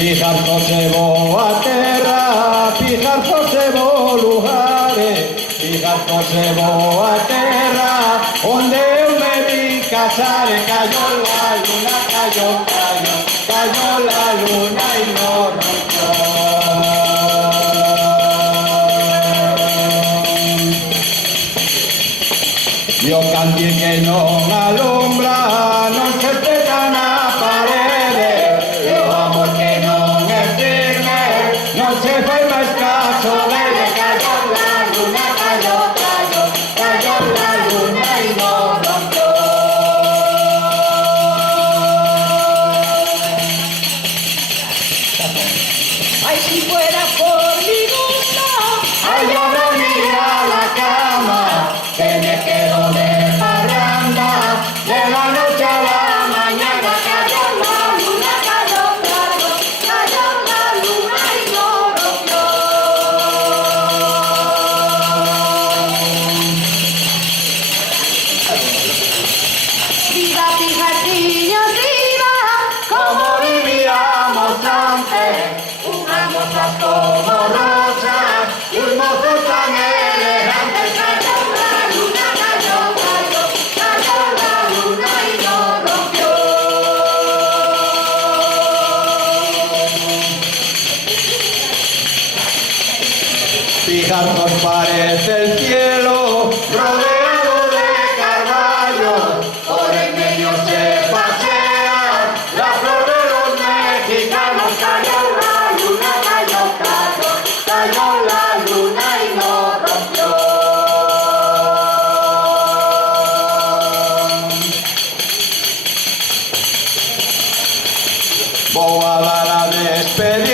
Pijarto se vo a terra, pijarto se vo lugares, pijarto se vo a terra, onde eu me vi casar, cayó la luna, cayó la luna y no rompió. Yo canti que non alumbra, non se pega na parede, yo amor que non é firme, non se fai máis caso dele. Cayó la luna, cayó la luna y no rompió. Ay, si fuera por mi gusto, Ay, yo no iría a la cama, que me quedo de parranda, de la noche a la mañana. cayó la luna y no rompió. Viva Pijartillo, viva, Como vivíamos antes, unas mozas como rosas y un mozo tan elegante. Cayó la luna y no rompió. Pijarnos parece el cielo, rodeado de carballos, por en medio se pasea la flor de los mexicanos. Cayó la luna, cayó la luna y no rompió. Voy a dar la despedida.